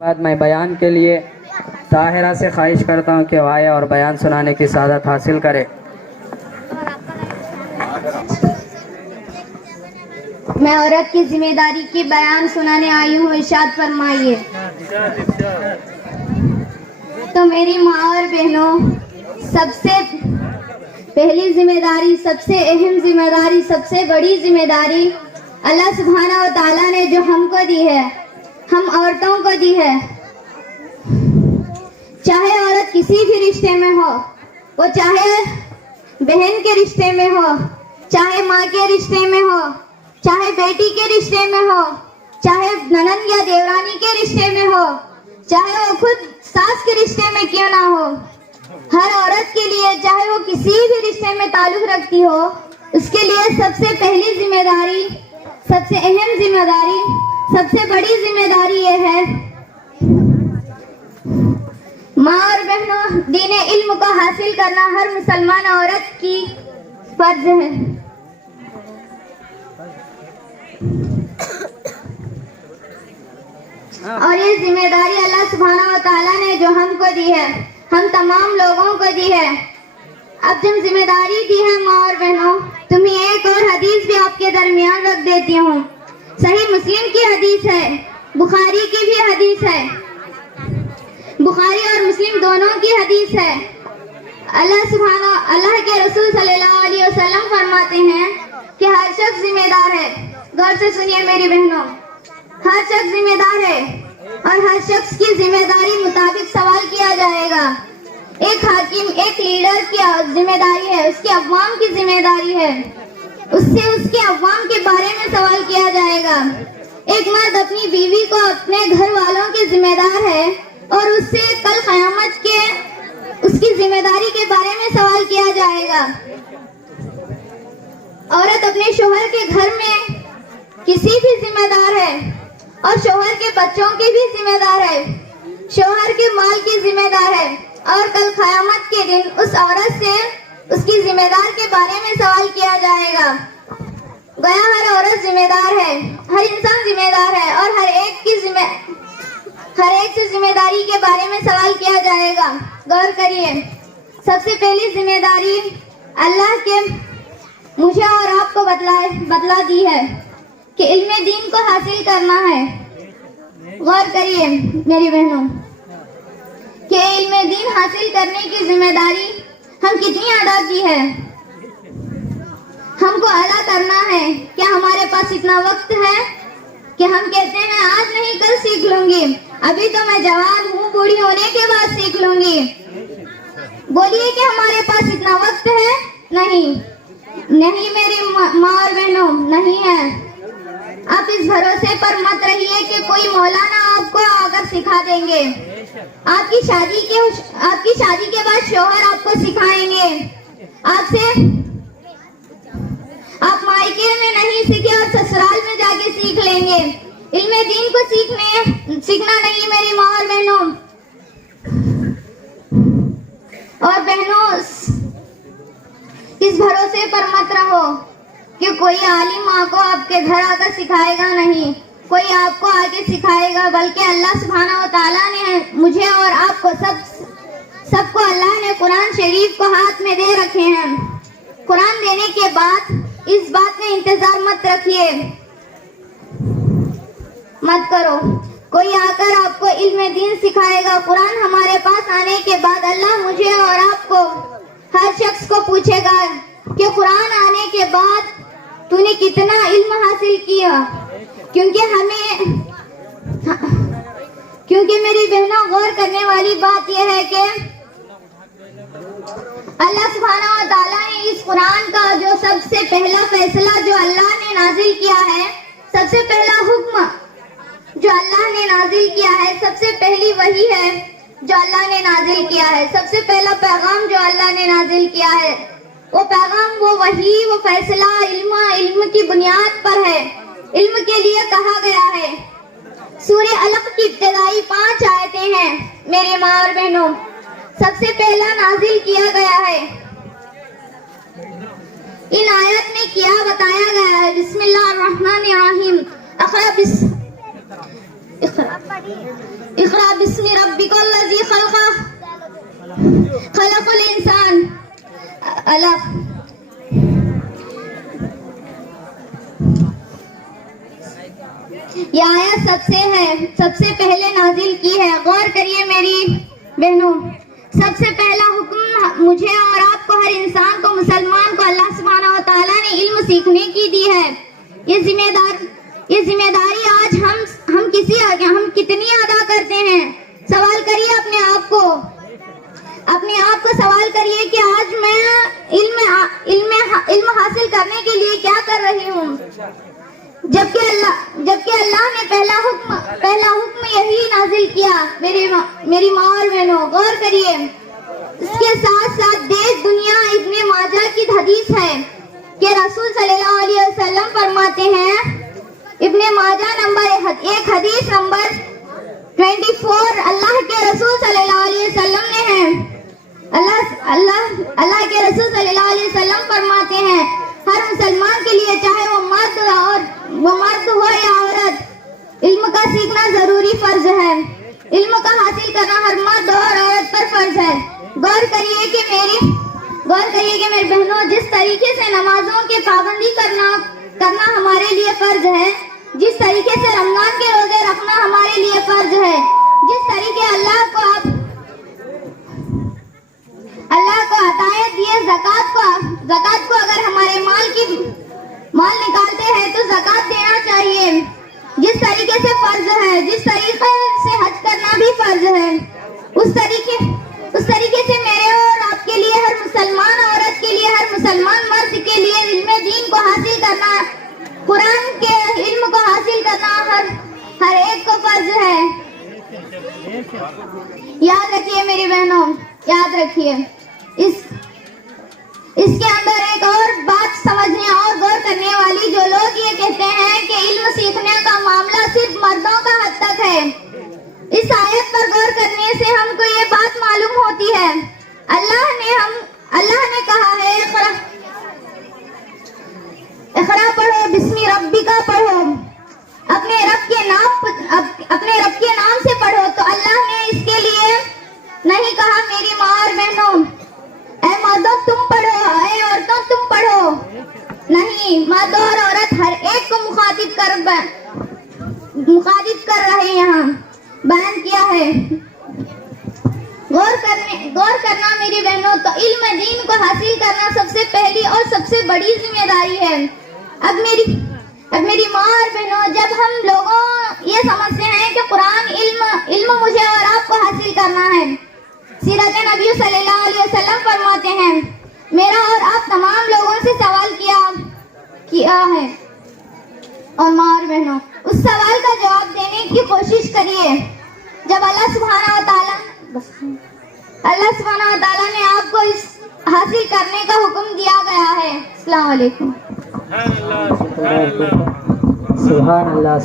بعد میں بیان کے لیے طاہرہ سے خواہش کرتا ہوں کہ وہ آئے اور بیان سنانے کی سعادت حاصل کرے۔ میں عورت کی ذمہ داری کی بیان سنانے آئی ہوں، ارشاد فرمائیے۔ تو میری ماں اور بہنوں، سب سے پہلی ذمہ داری، سب سے اہم ذمہ داری، سب سے بڑی ذمہ داری اللہ سبحانہ و تعالیٰ نے جو ہم کو دی ہے، ہم عورتوں کو دی ہے۔ چاہے عورت کسی بھی رشتے میں ہو، وہ چاہے بہن کے رشتے میں ہو، چاہے ماں کے رشتے میں ہو، چاہے بیٹی کے رشتے میں ہو، چاہے ننند یا دیورانی کے رشتے میں ہو، چاہے وہ خود ساس کے رشتے میں کیوں نہ ہو، ہر عورت کے لیے، چاہے وہ کسی بھی رشتے میں تعلق رکھتی ہو، اس کے لیے سب سے پہلی ذمہ داری، سب سے اہم ذمہ داری، سب سے بڑی ذمہ داری یہ ہے، ماں اور بہنوں، دین علم کو حاصل کرنا ہر مسلمان عورت کی فرض ہے۔ اور یہ ذمہ داری اللہ سبحانہ و تعالیٰ نے جو ہم کو دی ہے، ہم تمام لوگوں کو دی ہے۔ اب جب ذمہ داری دی ہے ماں اور بہنوں، تمہیں ایک اور حدیث بھی آپ کے درمیان رکھ دیتی ہوں۔ صحیح مسلم کی حدیث ہے، بخاری کی بھی حدیث ہے، بخاری اور مسلم دونوں کی حدیث ہے۔ اللہ کے رسول صلی اللہ علیہ وسلم فرماتے ہیں کہ ہر شخص ذمہ دار ہے۔ غور سے سنیے میری بہنوں، ہر شخص ذمہ دار ہے اور ہر شخص کی ذمہ داری مطابق سوال کیا جائے گا۔ ایک حاکم، ایک لیڈر کی ذمہ داری ہے، اس کے عوام کی ذمہ داری ہے، اس سے اس کے عوام کے بارے میں سوال کیا جائے گا۔ ایک مرد اپنی بیوی کو اپنے گھر والوں کی ذمہ دار ہے اور اس سے کل قیامت کے اس کی ذمہ داری کے بارے میں سوال کیا جائے گا۔ عورت اپنے شوہر کے گھر میں کسی بھی ذمہ دار ہے اور شوہر کے بچوں کی بھی ذمہ دار ہے، شوہر کے مال کی ذمہ دار ہے، اور کل قیامت کے دن اس عورت سے اس کی ذمہ دار کے بارے میں سوال کیا جائے گا۔ گویا ہر عورت ذمہ دار ہے، ہر انسان ذمہ دار ہے اور ہر ایک سے ذمہ داری کے بارے میں سوال کیا جائے گا۔ غور کریے، سب سے پہلی ذمہ داری اللہ کے مجھے اور آپ کو بتلا دی ہے کہ علم دین کو حاصل کرنا ہے۔ غور کریے میری بہنوں کہ علم دین حاصل کرنے کی ذمہ داری ہم کتنی ادا کی ہے، ہم کو ادا کرنا ہے۔ کیا ہمارے پاس اتنا وقت ہے کہ ہم کہتے ہیں آج نہیں کل سیکھ لوں گی، ابھی تو میں جوان ہوں، بوڑھی ہونے کے بعد سیکھ لوں گی؟ بولیے کہ ہمارے پاس اتنا وقت ہے؟ نہیں میری ماں اور بہنوں، نہیں ہے۔ آپ اس بھروسے پر مت رہیے کہ کوئی مولانا آپ کو آ کر سکھا دیں گے۔ آپ کی شادی کے بعد شوہر آپ کو سکھائیں گے، آپ مائکے میں نہیں سیکھے اور سسرال میں جا کے سیکھ لیں گے۔ علم دین کو سیکھنا نہیں میری ماں اور بہنوں۔ اور بہنوں، اس بھروسے پر مت رہو کہ کوئی عالم آپ کو آپ کے گھر آ کر سکھائے گا، نہیں، کوئی آپ کو آگے سکھائے گا، بلکہ اللہ سبحانہ و تعالیٰ نے مجھے اور آپ کو سب کو اللہ نے قرآن شریف کو ہاتھ میں دے رکھے ہیں۔ قرآن دینے کے بعد اس بات میں انتظار مت کرو کوئی آ کر آپ کو علم دین سکھائے گا۔ قرآن ہمارے پاس آنے کے بعد اللہ مجھے اور آپ کو، ہر شخص کو پوچھے گا کہ قرآن آنے کے بعد تو نے کتنا علم حاصل کیا؟ کیونکہ میری بہنوں، غور کرنے والی بات یہ ہے کہ اللہ سبحانہ و تعالیٰ نے اس قرآن کا جو سب سے پہلا فیصلہ جو اللہ نے نازل کیا ہے، سب سے پہلا حکم جو اللہ نے نازل کیا ہے، سب سے پہلی وحی ہے جو اللہ نے نازل کیا ہے، سب سے پہلا پیغام جو اللہ نے نازل کیا ہے، وہ پیغام، وہ وحی، وہ فیصلہ علم کی بنیاد پر ہے، علم کے لیے کہا گیا ہے۔ سورہ علق کی ابتدائی 5 آیتیں ہیں میرے ماں اور بہنوں، سب سے پہلا نازل کیا گیا ہے۔ ان آیت میں کیا بتایا گیا ہے؟ بسم اللہ الرحمن الرحیم، اقرأ بسم ربک الذی خلق خلق الانسان علق. یہ آیت سب سے پہلے نازل کی ہے. غور کریے میری بہنوں. سب سے پہلا حکم مجھے اور آپ کو، ہر انسان کو، مسلمان کو اللہ سبحانہ و تعالیٰ نے علم سیکھنے کی دی ہے. یہ ذمہ داری آج ہم کتنی ادا کرتے ہیں؟ سوال کریے اپنے آپ کو سوال کریے کہ آج میں علم حاصل کرنے کے لیے کیا کر رہی ہوں؟ جبکہ اللہ نے پہلا حکم یہی نازل کیا. میری ماں اور بہنوں، غور کریے. اس کے ساتھ ساتھ دیش دنیا ابن ماجہ کی حدیث ہے کہ رسول صلی اللہ علیہ وسلم فرماتے ہیں، ابن ماجہ ایک حدیث نمبر 24، اللہ کے رسول صلی اللہ علیہ وسلم نے ہے. اللہ کے رسول صلی اللہ علیہ وسلم فرماتے ہیں، ہر مسلمان کے لیے، چاہے وہ مرد ہو یا عورت، علم کا سیکھنا ضروری فرض ہے. علم کا حاصل کرنا ہر مرد اور عورت پر فرض ہے. غور کریے کہ میری بہنوں، جس طریقے سے نمازوں کی پابندی کرنا ہمارے لیے فرض ہے، جس طریقے سے رمضان کے روزے رکھنا ہمارے لیے فرض ہے، جس طریقے اللہ کو عطیہ دیے زکات کو اگر ہمارے مال نکالتے ہیں تو زکات دینا چاہیے. جس طریقے سے فرض ہے، جس طریقے سے حج کرنا بھی فرض ہے، اس طریقے سے میرے اور آپ کے لیے، ہر مسلمان عورت کے لیے، ہر مسلمان مرد کے لیے علم دین کو حاصل کرنا، قرآن کے علم کو حاصل کرنا ہر ایک کو فرض ہے. یاد رکھیے میری بہنوں، یاد رکھیے. اس کے اندر ایک اور بات سمجھنے اور غور کرنے والی، جو لوگ یہ کہتے ہیں کہ علم سیکھنے کا معاملہ صرف مردوں کا حد تک ہے. اس آیت پر غور کرنے سے ہم کو یہ بات معلوم ہوتی ہے، اللہ نے کہا ہے اقرا پڑھو، بسم ربک پڑھو، اپنے رب کے نام سے پڑھو. تو اللہ نے اس کے لیے نہیں کہا میری ماں اور بہنوں، اے مردوں تم پڑھو، اے عورتوں تم پڑھو. نہیں، مرد اور عورت ہر ایک کو مخاطب کر رہے یہاں بیان کیا ہے. غور کرنا میری بہنوں. تو علم دین کو حاصل کرنا سب سے پہلی اور سب سے بڑی ذمہ داری ہے. اب میری ماں اور بہنوں، جب ہم لوگوں یہ سمجھتے ہیں کہ قرآن علم مجھے اور آپ کو حاصل کرنا ہے، سیرت نبی صلی اللہ علیہ وسلم فرماتے ہیں، میرا اور آپ تمام لوگوں سے سوال کیا ہے. اور ماں اور بہنوں، اس سوال کا جواب دینے کی کوشش کریے. جب اللہ سبحانہ و تعالیٰ نے آپ کو اس حاصل کرنے کا حکم دیا گیا ہے. السلام علیکم. سبحان اللہ.